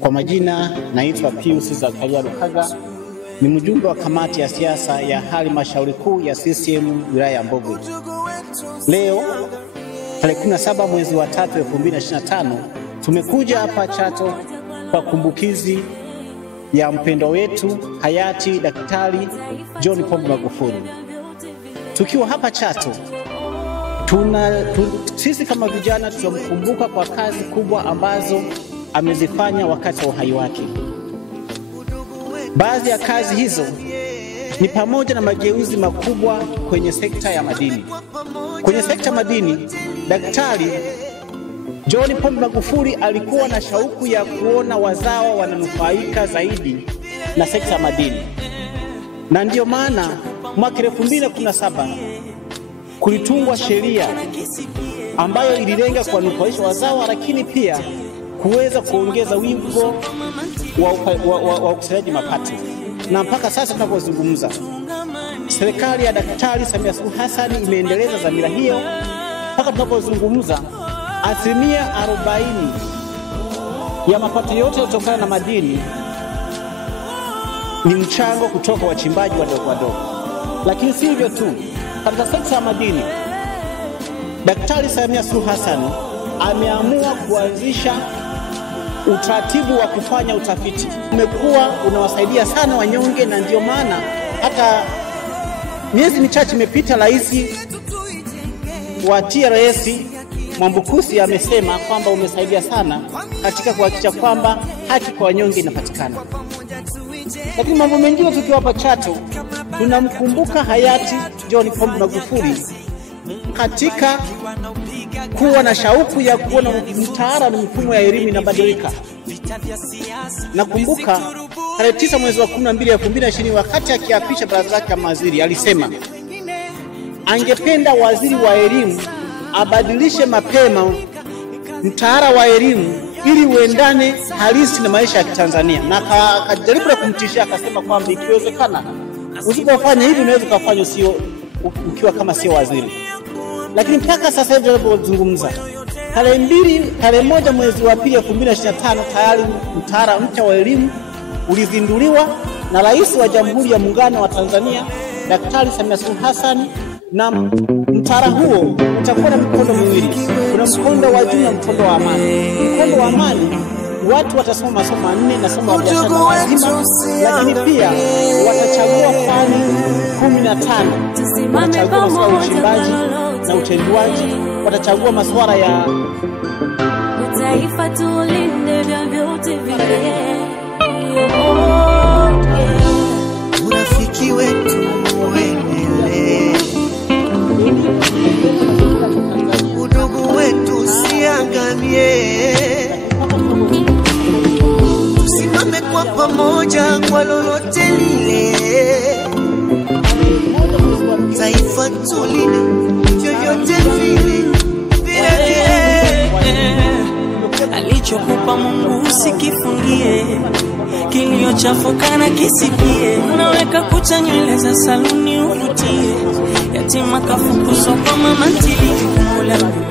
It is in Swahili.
Kwa majina naitwa Pius Zakaria Lukaga, ni mjumbe wa kamati ya siasa ya halmashauri kuu ya CCM wilaya ya Mbogwe. Leo tarehe 17 mwezi wa 3 2025 tumekuja hapa Chato kwa kumbukizi ya mpendwa wetu hayati Daktari John Pombe Magufuli. Tukiwa hapa Chato sisi kama vijana tunamkumbuka kwa kazi kubwa ambazo amezifanya wakati wa uhai wake. Baadhi ya kazi hizo ni pamoja na mageuzi makubwa kwenye sekta ya madini. Kwenye sekta ya madini, Daktari John Pombe Magufuli alikuwa na shauku ya kuona wazawa wananufaika zaidi na sekta ya madini. Na ndiyo maana mwaka 2017 kulitungwa sheria ambayo ililenga kuwanufaisha wazawa, lakini pia kuweza kuongeza wigo wa ukusanyaji mapato. Na mpaka sasa tunapozungumza, serikali ya Daktari Samia Suluhu Hassan imeendeleza dhamira hiyo. Mpaka tunapozungumza, 40% ya mapato yote yanayotokana na madini ni mchango kutoka wachimbaji wadogo wadogo. Lakini si hivyo tu, katika sekta ya madini, Daktari Samia Suluhu Hassan ameamua kuanzisha utaratibu wa kufanya utafiti. Umekuwa unawasaidia sana wanyonge, na ndio maana hata miezi michache imepita, rais wa TRS Mwambukusi amesema kwamba umesaidia sana katika kuhakikisha kwamba haki kwa wanyonge inapatikana. Lakini mambo mengine, tukiwa hapa Chato tunamkumbuka hayati John Pombe Magufuli katika kuwa na shauku ya kuona mtaala na mifumo ya elimu inabadilika. Nakumbuka tarehe 9 mwezi wa 12 2020, wakati akiapisha baraza lake la mawaziri, alisema angependa waziri wa elimu abadilishe mapema mtaala wa elimu ili uendane halisi na maisha ya Tanzania. Na akajaribu kumtishia, akasema kwamba ikiwezekana usipofanya hivi unaweza kufanya sio ukiwa kama sio waziri. Lakini mpaka sasa hivi tunapozungumza, tarehe 1 mwezi wa 2 2025, tayari mtaala mpya wa elimu ulizinduliwa na Rais wa Jamhuri ya Muungano wa Tanzania Daktari Samia Suluhu Hassan. Na mtaala huo utakuwa na mkondo miwili. Kuna mkondo wa juu na mkondo wa amani. Mkondo wa amani, watu watasoma masomo 4 na somo la biashara lazima, lakini pia watachagua fani 15. Watachagua masuala ya uchimbaji na utenduaji, watachagua masuala ya taifa tulinde vyote vile. Urafiki wetu uendelee, udugu wetu usiangamie, tusimame kwa pamoja kwa lolote lile, taifa tulinde vyovyote vile. Alichokupa Mungu usikifungie, kiliochafuka na kisikie. Unaweka kucha nywele za saluni uvutie, yatima kafukuzwa kwa mama ntilie.